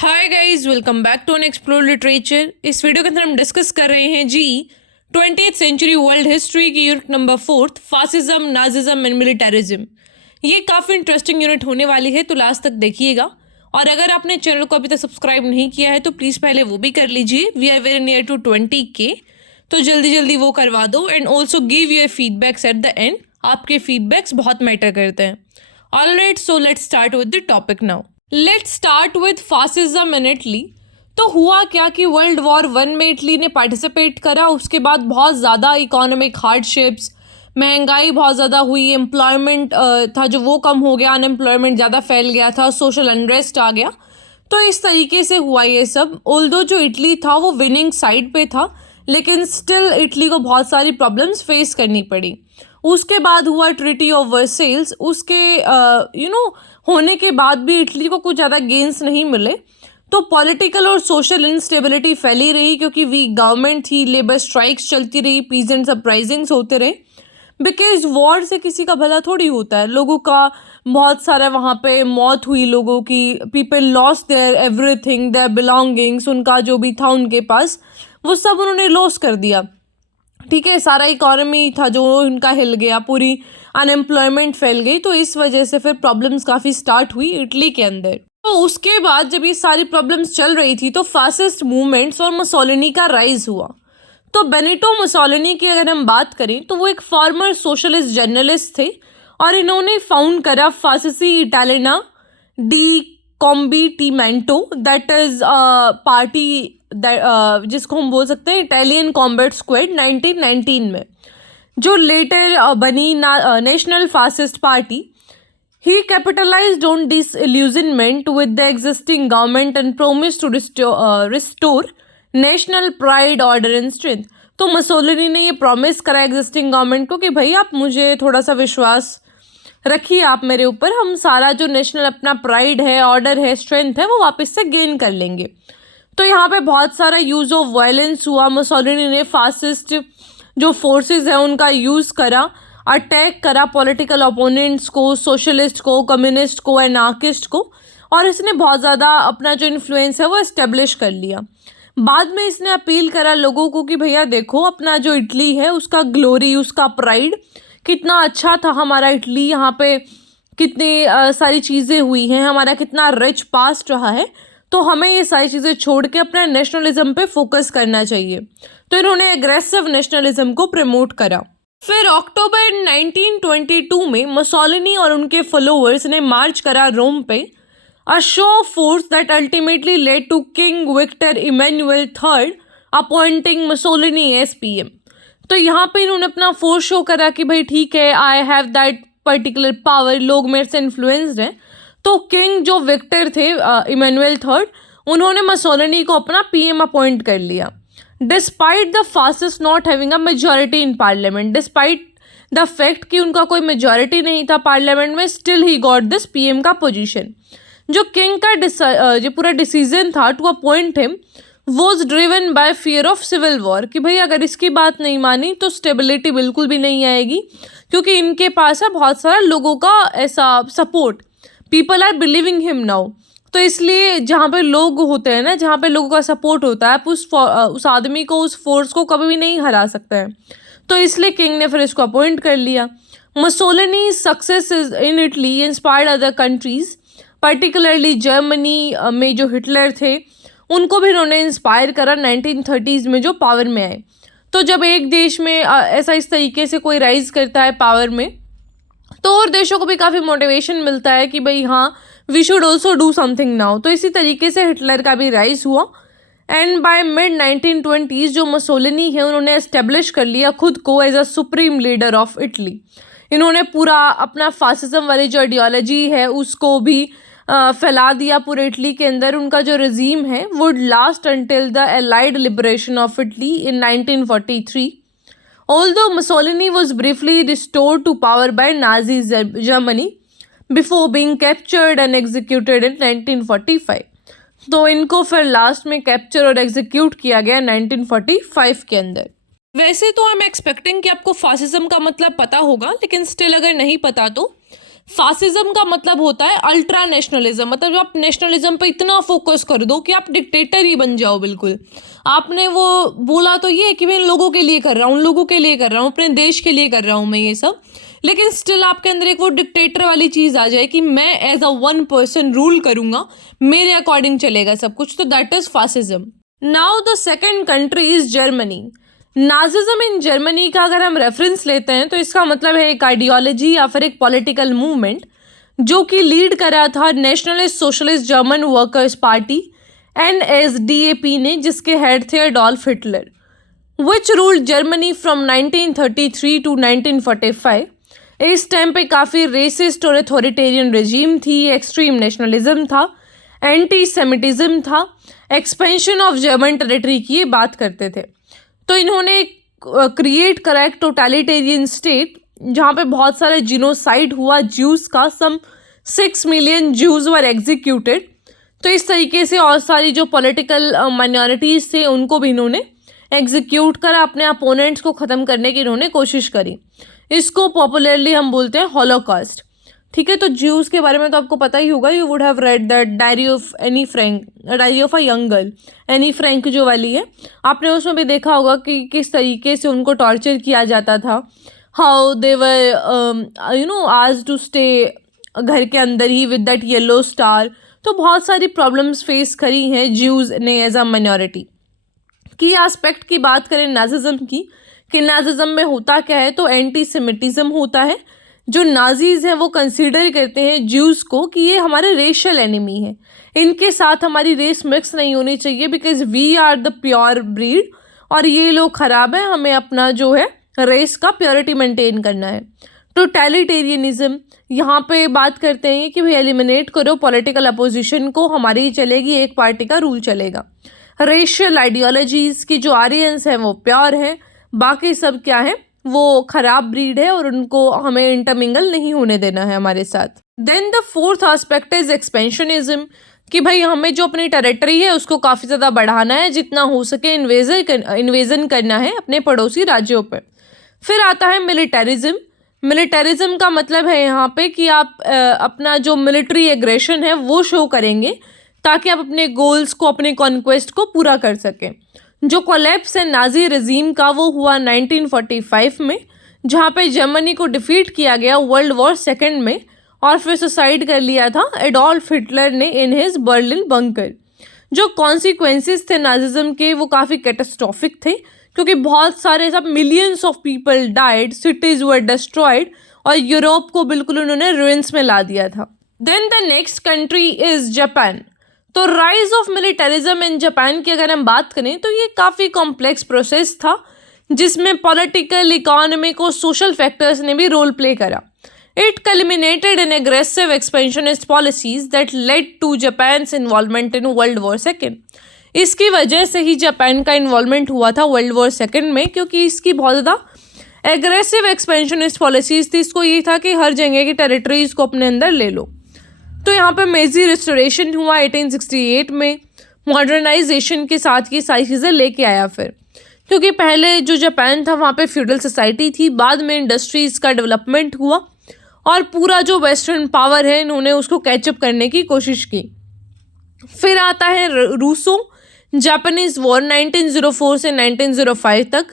Hi guys, welcome back to an explore literature. इस video के अंदर हम डिस्कस कर रहे हैं जी 20th सेंचुरी वर्ल्ड हिस्ट्री की unit number 4 fascism, nazism and militarism. ये काफ़ी इंटरेस्टिंग यूनिट होने वाली है, तो लास्ट तक देखिएगा। और अगर आपने चैनल को अभी तक सब्सक्राइब नहीं किया है तो प्लीज़ पहले वो भी कर लीजिए। We are very near to 20K, तो जल्दी जल्दी वो करवा दो। And also give your feedbacks at the end. आपके फीडबैक्स बहुत मैटर करते हैं। Alright, so let's start with the topic now. Let's start with fascism in Italy. तो हुआ क्या कि वर्ल्ड वॉर 1 में इटली ने पार्टिसिपेट करा। उसके बाद बहुत ज़्यादा इकोनॉमिक हार्डशिप्स, महंगाई बहुत ज़्यादा हुई, एम्प्लॉयमेंट था जो वो कम हो गया, अनएम्प्लॉयमेंट ज़्यादा फैल गया था, सोशल अनरेस्ट आ गया। तो इस तरीके से हुआ ये सब। ऑल्दो जो इटली था वो विनिंग साइड पे था, लेकिन स्टिल इटली को बहुत सारी प्रॉब्लम्स फेस करनी पड़ी। उसके बाद हुआ ट्रीटी ऑफ वर्सेल्स। उसके होने के बाद भी इटली को कुछ ज़्यादा गेन्स नहीं मिले। तो पॉलिटिकल और सोशल इंस्टेबिलिटी फैली रही, क्योंकि वीक गवर्नमेंट थी, लेबर स्ट्राइक्स चलती रही, पीजेंट्स अपराइजिंग्स होते रहे। बिकॉज वॉर से किसी का भला थोड़ी होता है। लोगों का बहुत सारा वहाँ पे मौत हुई, लोगों की, people lost their everything, their belongings, उनका जो भी था उनके पास वो सब उन्होंने लॉस कर दिया। ठीक है, सारा इकोनॉमी था जो उनका हिल गया, पूरी अनएम्प्लॉयमेंट फैल गई। तो इस वजह से फिर प्रॉब्लम्स काफ़ी स्टार्ट हुई इटली के अंदर। तो उसके बाद जब ये सारी प्रॉब्लम्स चल रही थी तो फासिस्ट मूवमेंट्स और मुसोलिनी का राइज हुआ। तो बेनिटो मुसोलिनी की अगर हम बात करें तो वो एक फॉर्मर सोशलिस्ट जर्नलिस्ट थे और इन्होंने फाउंड करा फासिसी इटालियना डी कॉम्बिटिमेंटो, दैट इज पार्टी जिसको हम बोल सकते हैं इटालियन कॉम्बैट स्क्वाड 1919 में, जो लेटर बनी national fascist party. He capitalized on disillusionment with the existing government and promised to restore national pride, order and strength. तो मसोलिनी ने ये प्रॉमिस करा एग्जिस्टिंग गवर्नमेंट को कि भाई आप मुझे थोड़ा सा विश्वास रखिए आप मेरे ऊपर, हम सारा जो नेशनल अपना प्राइड है, ऑर्डर है, स्ट्रेंथ है, वो वापस से गेन कर लेंगे। तो यहाँ पे बहुत सारा यूज़ ऑफ वायलेंस हुआ। मसोलिनी ने फासिस्ट जो फोर्सेस हैं उनका यूज़ करा, अटैक करा पॉलिटिकल ओपोनेंट्स को, सोशलिस्ट को, कम्युनिस्ट को, एनार्किस्ट को, और इसने बहुत ज़्यादा अपना जो इन्फ्लुएंस है वो इस्टेब्लिश कर लिया। बाद में इसने अपील करा लोगों को कि भैया देखो, अपना जो इटली है उसका ग्लोरी, उसका प्राइड कितना अच्छा था, हमारा इटली, यहाँ पे कितनी सारी चीज़ें हुई हैं, हमारा कितना रिच पास्ट रहा है, तो हमें ये सारी चीज़ें छोड़ के अपना नेशनलिज्म पे फोकस करना चाहिए। तो इन्होंने एग्रेसिव नेशनलिज्म को प्रमोट करा। फिर अक्टूबर 1922 में मुसोलिनी और उनके फॉलोअर्स ने मार्च करा रोम पे, a show of force that ultimately led to King Victor Emmanuel III appointing Mussolini as PM। तो यहाँ पे इन्होंने अपना फोर्स शो करा कि भाई ठीक है, I have that particular power, लोग मेरे से इन्फ्लुएंस्ड हैं। तो किंग जो विक्टर थे इमैनुअल III, उन्होंने मुसोलिनी को अपना PM अपॉइंट कर लिया। Despite the fascists not having a majority in parliament, despite the fact कि उनका कोई majority नहीं था पार्लियामेंट में, still he got this PM का पोजीशन। जो किंग का जो पूरा डिसीजन था to appoint him was driven by fear of civil war, कि भाई अगर इसकी बात नहीं मानी तो स्टेबिलिटी बिल्कुल भी नहीं आएगी, क्योंकि इनके पास है बहुत सारा लोगों का ऐसा support, people are believing him now. तो इसलिए जहाँ पे लोग होते हैं ना, जहाँ पे लोगों का सपोर्ट होता है, आप उस आदमी को, उस फोर्स को कभी भी नहीं हरा सकते हैं। तो इसलिए किंग ने फिर इसको अपॉइंट कर लिया। Mussolini success in Italy inspired other countries, particularly Germany में जो हिटलर थे उनको भी इन्होंने इंस्पायर करा 1930s में जो पावर में आए। तो जब एक देश में ऐसा इस तरीके से कोई राइज करता है पावर में, तो और देशों को भी काफ़ी मोटिवेशन मिलता है कि भाई हाँ, we should also do something now. तो इसी तरीके से हिटलर का भी राइज हुआ। एंड बाय मिड 1920s जो मुसोलिनी है उन्होंने एस्टेब्लिश कर लिया खुद को as a supreme leader of Italy. इन्होंने पूरा अपना फासिज्म वाली जो आइडियोलॉजी है उसको भी फैला दिया पूरे इटली के अंदर। उनका जो रजीम है would last until the allied liberation of Italy in 1943। Although Mussolini was briefly restored to power by Nazi Germany before being captured and executed in 1945, तो इनको फिर लास्ट में कैप्चर और एग्जीक्यूट किया गया 1945 के अंदर। वैसे तो आई एम एक्सपेक्टिंग कि आपको फासिज्म का मतलब पता होगा, लेकिन स्टिल अगर नहीं पता तो फासिज्म का मतलब होता है अल्ट्रा नेशनलिज्म, मतलब आप नेशनलिज्म पे इतना फोकस कर दो कि आप डिक्टेटर ही बन जाओ बिल्कुल। आपने वो बोला तो ये कि मैं इन लोगों के लिए कर रहा हूँ, उन लोगों के लिए कर रहा हूँ, अपने देश के लिए कर रहा हूँ मैं ये सब, लेकिन स्टिल आपके अंदर एक वो डिक्टेटर वाली चीज़ आ जाए कि मैं as a one person rule करूँगा, मेरे अकॉर्डिंग चलेगा सब कुछ, तो that is fascism. Now the second country is Germany. Nazism in Germany का अगर हम रेफरेंस लेते हैं तो इसका मतलब है एक आइडियोलॉजी या फिर एक पॉलिटिकल मूवमेंट जो कि लीड करा था nationalist socialist German workers party NSDAP ने, जिसके हेड थे Adolf Hitler, which ruled Germany from 1933 to 1945। इस टाइम पे काफ़ी रेसिस्ट और अथॉरिटेरियन रेजीम थी, एक्सट्रीम नेशनलिज्म था, एंटी सेमिटिज्म था, एक्सपेंशन ऑफ जर्मन टेरिटरी की ये बात करते थे। तो इन्होंने क्रिएट करा एक टोटलिटेरियन स्टेट जहाँ पे बहुत सारे जिनोसाइड हुआ ज्यूज़ का, सम 6 मिलियन ज्यूज़ वर एग्जीक्यूटेड। तो इस तरीके से और सारी जो पॉलिटिकल माइनॉरिटीज़ थे उनको भी इन्होंने एग्जीक्यूट करा, अपने अपोनेंट्स को ख़त्म करने की इन्होंने कोशिश करी। इसको पॉपुलरली हम बोलते हैं हॉलोकॉस्ट। ठीक है, तो ज्यूज़ के बारे में तो आपको पता ही होगा, you would have read that diary of Anne Frank, diary of a young girl, Anne Frank जो वाली है, आपने उसमें भी देखा होगा कि किस तरीके से उनको टॉर्चर किया जाता था, हाउ दे वर आज टू स्टे घर के अंदर ही विद दैट येलो स्टार। तो बहुत सारी प्रॉब्लम्स फेस करी हैं ज्यूज़ ने एज अ माइनॉरिटी। की एस्पेक्ट की बात करें नाजिज्म की, कि नाजिज्म में होता क्या है, तो एंटी सेमिटिज्म होता है। जो नाजीज़ हैं वो कंसीडर करते हैं ज्यूज़ को कि ये हमारे रेशियल एनिमी है, इनके साथ हमारी रेस मिक्स नहीं होनी चाहिए, because we are the pure breed और ये लोग ख़राब हैं, हमें अपना जो है रेस का प्योरिटी मेंटेन करना है। टोटलिटेरियनिज्म, यहाँ पे बात करते हैं कि भाई एलिमिनेट करो पॉलिटिकल अपोजिशन को, हमारी ही चलेगी, एक पार्टी का रूल चलेगा। रेशियल आइडियोलॉजीज़ की जो आर्यंस हैं वो प्योर हैं, बाकी सब क्या है वो ख़राब ब्रीड है और उनको हमें इंटरमिंगल नहीं होने देना है हमारे साथ। Then the fourth aspect is expansionism, कि भाई हमें जो अपनी टेरिटरी है उसको काफ़ी ज़्यादा बढ़ाना है, जितना हो सके इन्वेजन करना है अपने पड़ोसी राज्यों पर। फिर आता है मिलिटरिज्म। मिलिटरिज्म का मतलब है यहाँ पे कि आप अपना जो मिलिट्री एग्रेशन है वो शो करेंगे ताकि आप अपने गोल्स को, अपने कॉन्क्वेस्ट को पूरा कर सकें। जो कोलैप्स है नाजी रजीम का वो हुआ 1945 में, जहाँ पे जर्मनी को डिफीट किया गया वर्ल्ड वॉर सेकेंड में, और फिर सुसाइड कर लिया था एडोल्फ हिटलर ने इन हिज बर्लिन बंकर। जो कॉन्सिक्वेंसेस थे नाजिज्म के वो काफ़ी कैटास्ट्रॉफिक थे, क्योंकि बहुत सारे सब millions of people died, cities were destroyed और यूरोप को बिल्कुल उन्होंने रुइंस में ला दिया था। Then the next country is Japan. तो rise of militarism in Japan की अगर हम बात करें तो ये काफ़ी कॉम्प्लेक्स प्रोसेस था, जिसमें पॉलिटिकल, इकोनॉमिक और सोशल फैक्टर्स ने भी रोल प्ले करा। It culminated in aggressive expansionist policies that led to Japan's involvement in world war second. इसकी वजह से ही जापान का इन्वॉल्वमेंट हुआ था वर्ल्ड वॉर सेकेंड में, क्योंकि इसकी बहुत ज़्यादा एग्रेसिव एक्सपेंशनिस्ट पॉलिसीज थी। इसको ये था कि हर जगह की टेरिटरीज को अपने अंदर ले लो। तो यहाँ पे मेजी रिस्टोरेशन हुआ 1868 में, मॉडर्नाइजेशन के साथ ये सारी चीज़ें लेके आया फिर, क्योंकि पहले जो जापान था वहाँ पे फ्यूडल सोसाइटी थी, बाद में इंडस्ट्रीज़ का डेवलपमेंट हुआ और पूरा जो वेस्टर्न पावर है इन्होंने उसको कैचअप करने की कोशिश की। फिर आता है रूसो जापानीज वॉर 1904 से 1905 तक।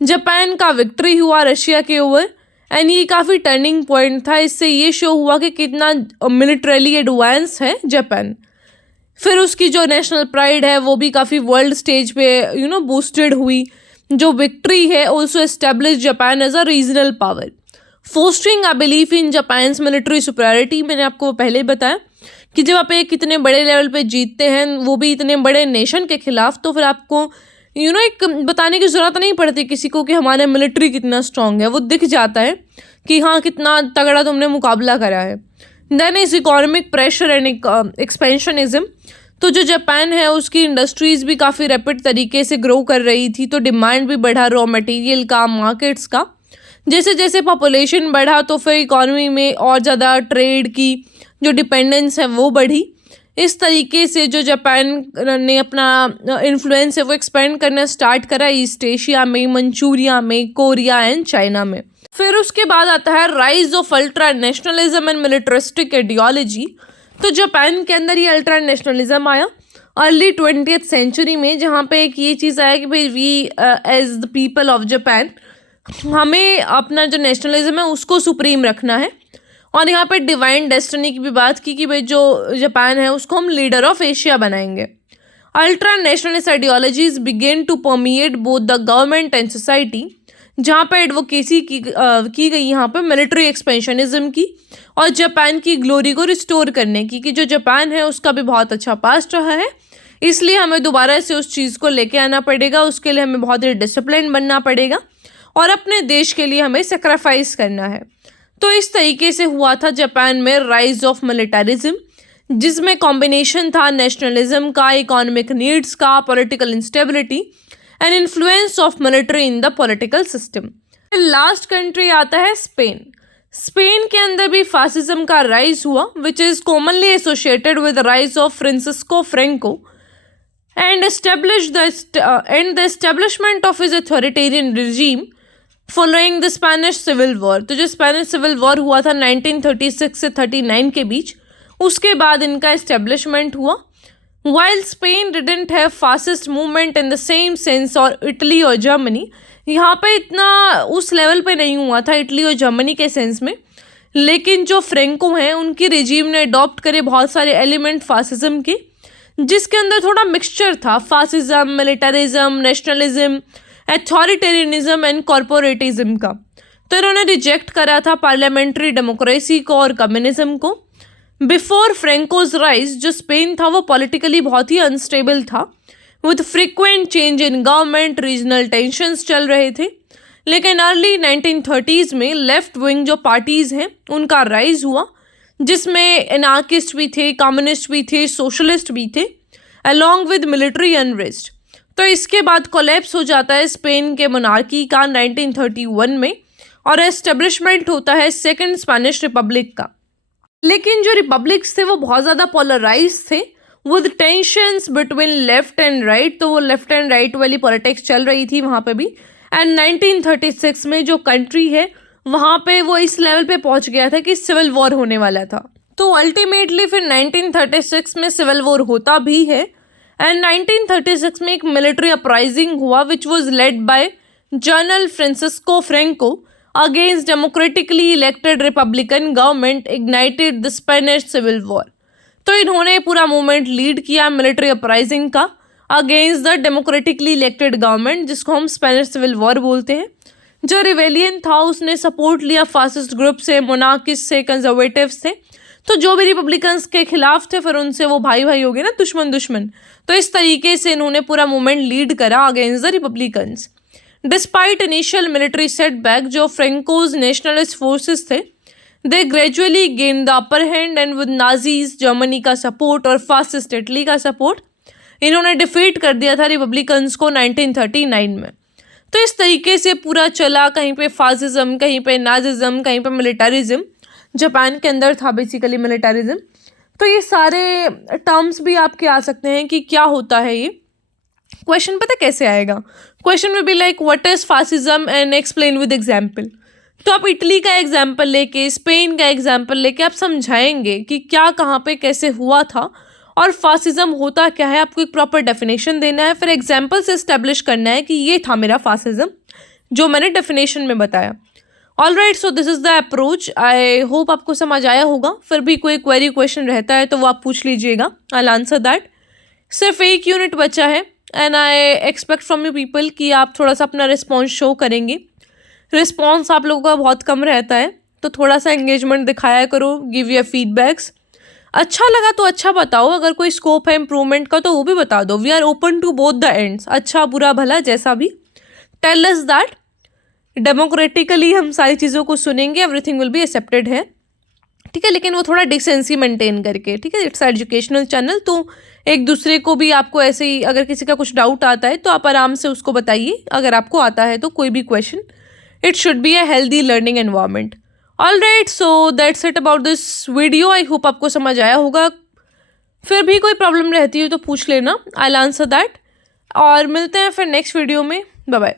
जापान का विक्ट्री हुआ रशिया के ओवर, एंड ये काफ़ी टर्निंग पॉइंट था। इससे ये शो हुआ कि कितना मिलिट्रली एडवांस है जापान। फिर उसकी जो नेशनल प्राइड है वो भी काफ़ी वर्ल्ड स्टेज पे बूस्टेड हुई। जो विक्ट्री है also establish Japan as a regional power, fostering a belief in Japan's military superiority. मैंने आपको पहले ही बताया कि जब आप एक कितने बड़े लेवल पे जीतते हैं, वो भी इतने बड़े नेशन के खिलाफ, तो फिर आपको एक बताने की ज़रूरत नहीं पड़ती किसी को कि हमारे मिलिट्री कितना स्ट्रांग है, वो दिख जाता है कि हाँ कितना तगड़ा तुमने मुकाबला करा है। Then is economic pressure and expansionism. तो जो जापान है उसकी इंडस्ट्रीज़ भी काफ़ी रैपिड तरीके से ग्रो कर रही थी, तो डिमांड भी बढ़ा रॉ मटेरियल का, मार्केट्स का। जैसे जैसे पॉपुलेशन बढ़ा तो फिर इकॉनमी में और ज़्यादा ट्रेड की जो डिपेंडेंस है वो बढ़ी। इस तरीके से जो जापान ने अपना इन्फ्लुएंस है वो एक्सपेंड करना स्टार्ट करा ईस्ट एशिया में, मंचूरिया में, कोरिया एंड चाइना में। फिर उसके बाद आता है rise of ultra nationalism and militaristic ideology. तो जापान के अंदर ये अल्ट्रा नेशनलिज्म आया अर्ली 20th सेंचुरी में, जहाँ पे एक ये चीज़ आया कि भाई we as the people of Japan, हमें अपना जो नेशनलिज्म है उसको सुप्रीम रखना है। और यहाँ पे डिवाइन डेस्टिनी की भी बात की कि भाई जो जापान है उसको हम लीडर ऑफ एशिया बनाएंगे। Ultra nationalist ideologies begin to permeate both the government and society, जहाँ पे एडवोकेसी की गई यहाँ पे मिलिट्री एक्सपेंशनिज्म की और जापान की ग्लोरी को रिस्टोर करने की, कि जो जापान है उसका भी बहुत अच्छा पास्ट रहा है, इसलिए हमें दोबारा से उस चीज़ को लेके आना पड़ेगा, उसके लिए हमें बहुत ही डिसिप्लिन बनना पड़ेगा और अपने देश के लिए हमें सेक्रीफाइस करना है। तो इस तरीके से हुआ था जापान में राइज ऑफ मिलिटरिज्म, जिसमें कॉम्बिनेशन था नेशनलिज्म का, इकोनॉमिक नीड्स का, political instability and influence of military in the political system. Last country आता है स्पेन। स्पेन के अंदर भी फासिज्म का राइज हुआ, which is commonly associated with rise of Francisco Franco and established the establishment of his authoritarian regime following the Spanish Civil War। तो जो Spanish civil war हुआ था 1936 से 39 के बीच, उसके बाद इनका एस्टेब्लिशमेंट हुआ। While Spain didn't have fascist movement in the same sense और इटली और जर्मनी, यहाँ पे इतना उस लेवल पे नहीं हुआ था इटली और जर्मनी के सेंस में, लेकिन जो फ्रेंको हैं उनकी रिजीम ने अडॉप्ट करे बहुत सारे एलिमेंट फासिज्म के, जिसके अंदर थोड़ा मिक्सचर था fascism, militarism, nationalism, authoritarianism and कॉरपोरेटिज्म का। तो इन्होंने रिजेक्ट करा था पार्लियामेंट्री डेमोक्रेसी को और कम्युनिज्म को। बिफोर फ्रेंकोज राइज जो स्पेन था वो पॉलिटिकली बहुत ही अनस्टेबल था, with frequent change in government, regional tensions चल रहे थे। लेकिन अर्ली 1930s में लेफ्ट विंग जो पार्टीज़ हैं उनका राइज हुआ, जिसमें एनार्किस्ट भी थे, कम्युनिस्ट भी थे, सोशलिस्ट भी थे, अलॉन्ग विद मिलिट्री अनरेस्ट। तो इसके बाद कोलैप्स हो जाता है स्पेन के मोनार्की का 1931 में और एस्टेब्लिशमेंट होता है सेकंड स्पेनिश रिपब्लिक का। लेकिन जो रिपब्लिक्स थे वो बहुत ज़्यादा पोलराइज थे with tensions between left and right, तो वो लेफ्ट एंड राइट वाली पॉलिटिक्स चल रही थी वहाँ पे भी। एंड 1936 में जो कंट्री है वहाँ पे वो इस लेवल पे पहुँच गया था कि सिविल वॉर होने वाला था। तो अल्टीमेटली फिर 1936 में सिविल वॉर होता भी है एंड 1936 में एक मिलिट्री अपराइजिंग हुआ which was led by general Francisco Franco against democratically elected republican government ignited the Spanish civil war. तो इन्होंने पूरा मूवमेंट लीड किया मिलिट्री अपराइजिंग का against the democratically elected government, जिसको हम स्पेनिश सिविल वॉर बोलते हैं। जो रिवेलियन था उसने सपोर्ट लिया फासिस्ट ग्रुप से, मोनार्किस्ट से, कंजर्वेटिव्स थे। तो जो भी रिपब्लिकन्स के खिलाफ थे फिर उनसे वो भाई भाई हो गए ना, दुश्मन दुश्मन। तो इस तरीके से इन्होंने पूरा मूवमेंट लीड करा against the republicans. Despite initial military setback, जो फ्रेंकोज नेशनलिस्ट फोर्सेस थे, they gradually gain the upper hand and with Nazis Germany का सपोर्ट और फासिस्ट इटली का सपोर्ट इन्होंने डिफीट कर दिया था रिपब्लिकन्स को 1939 में। तो इस तरीके से पूरा चला, कहीं पे फासिज्म, कहीं पे नाजिज्म, कहीं पे मिलिटरिज्म। जापान के अंदर था बेसिकली मिलिटरिज्म। तो ये सारे टर्म्स भी आपके आ सकते हैं कि क्या होता है ये। क्वेश्चन पता कैसे आएगा, क्वेश्चन में be like what is fascism and explain with example. तो आप इटली का एग्जाम्पल लेके, स्पेन का एग्जाम्पल लेके आप समझाएंगे कि क्या कहाँ पे कैसे हुआ था और फासिज्म होता क्या है। आपको एक प्रॉपर डेफिनेशन देना है, फिर एग्जाम्पल से इस्टेब्लिश करना है कि ये था मेरा फासिज्म जो मैंने डेफिनेशन में बताया। All right, so this is the approach. I hope आपको समझ आया होगा। फिर भी कोई क्वेरी क्वेश्चन रहता है तो वो आप पूछ लीजिएगा, आई विल आंसर दैट। सिर्फ एक यूनिट बचा है and I expect from you people कि आप थोड़ा सा अपना रिस्पॉन्स शो करेंगे। रिस्पॉन्स आप लोगों का बहुत कम रहता है, तो थोड़ा सा एंगेजमेंट दिखाया करो, गिव योर फीडबैक्स। अच्छा लगा तो अच्छा बताओ, अगर कोई स्कोप है इम्प्रूवमेंट का तो वो भी बता दो। We are open to both the ends, अच्छा बुरा भला जैसा भी। Tell us that. डेमोक्रेटिकली हम सारी चीज़ों को सुनेंगे, एवरीथिंग विल बी एक्सेप्टेड है, ठीक है, लेकिन वो थोड़ा डिसेंसी मेंटेन करके, ठीक है। इट्स एजुकेशनल चैनल, तो एक दूसरे को भी आपको ऐसे ही अगर किसी का कुछ डाउट आता है तो आप आराम से उसको बताइए, अगर आपको आता है तो कोई भी question. It should be a healthy learning environment. All right, so that's it about this video. I hope आपको समझ आया होगा। फिर भी कोई प्रॉब्लम रहती है तो पूछ लेना, आई विल आंसर दैट। और मिलते हैं फिर नेक्स्ट वीडियो में। Bye bye.